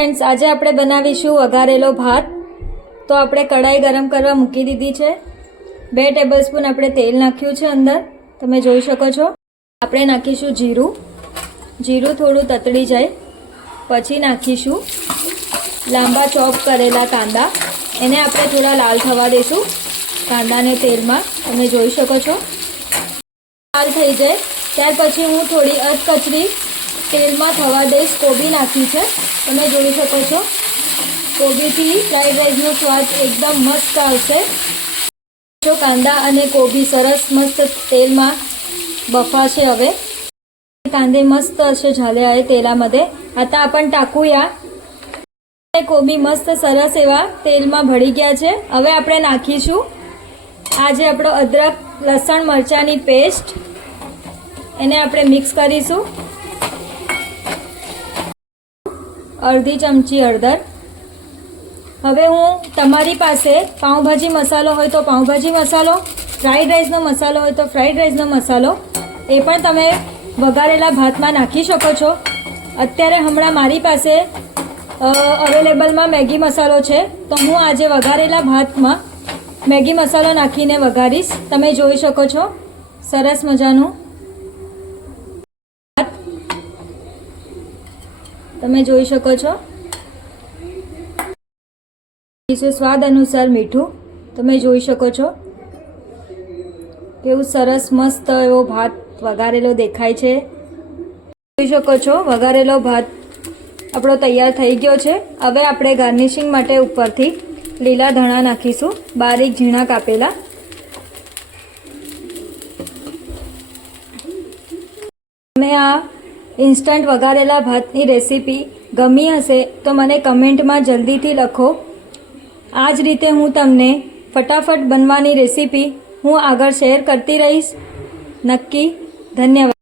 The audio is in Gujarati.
फ्रेंड्स, आज આપણે બનાવીશું વઘારેલો ભાત। તો આપણે કઢાઈ ગરમ કરવા મૂકી દીધી છે। 2 ટેબલસ્પૂન આપણે તેલ નાખ્યું છે અંદર, તમે જોઈ શકો છો। આપણે નાખીશું જીરું। જીરું થોડું તતડી જાય પછી નાખીશું લાંબા ચોપ કરેલા કાંદા। એને આપણે થોડા લાલ થવા દઈશું કાંદાને તેલમાં, તમે જોઈ શકો છો। લાલ થઈ જાય ત્યાર પછી હું થોડી અધકચરી તેલમાં થવા દઈશ। કોબી નાખી છે, તમે જોઈ શકો છો। કોબીથી ફ્રાઈડ રાઈસનો સ્વાદ એકદમ મસ્ત આવશે। જો કાંદા અને કોબી સરસ મસ્ત तेलમાં बफाशे। हवे कांदे मस्त असे झाले आहे तेलामध्ये। आता आपण टाकूया। कोबी मस्त सरस एवा तेलમાં ભળી ગયા છે। હવે આપણે નાખીશું આજે આપણો અદરક લસણ મરચાંની પેસ્ટ। એને આપણે મિક્સ કરીશું। अर्धी चमची हळदर। હવે હું તમારી પાસે પાઉંભાજી મસાલો હોય તો પાઉંભાજી મસાલો, ફ્રાઈડ રાઈસનો મસાલો હોય તો ફ્રાઈડ રાઈસનો મસાલો એ પણ તમે વઘારેલા ભાતમાં નાખી શકો છો। અત્યારે હમણાં મારી પાસે અવેલેબલમાં મેગી મસાલો છે, તો હું આજે વઘારેલા ભાતમાં મેગી મસાલો નાખીને વઘારીશ। તમે જોઈ શકો છો સરસ મજાનું તમે જોઈ શકો છો। સ્વાદ અનુસાર મીઠું, તમે જોઈ શકો છો કેવું સરસ મસ્ત એવો ભાત વઘારેલો દેખાય છે। જોઈ શકો છો વઘારેલો ભાત આપણો તૈયાર થઈ ગયો છે। હવે આપણે ગાર્નિશિંગ માટે ઉપરથી લીલા ધાણા નાખીશું, બારીક ઝીણા કાપેલા। તમે આ ઇન્સ્ટન્ટ વઘારેલા ભાતની રેસીપી ગમી હશે તો મને કમેન્ટમાં જલ્દીથી લખો। આ જ રીતે હું તમને ફટાફટ બનવાની રેસીપી હું આગળ શેર કરતી રહીશ। નક્કી। ધન્યવાદ।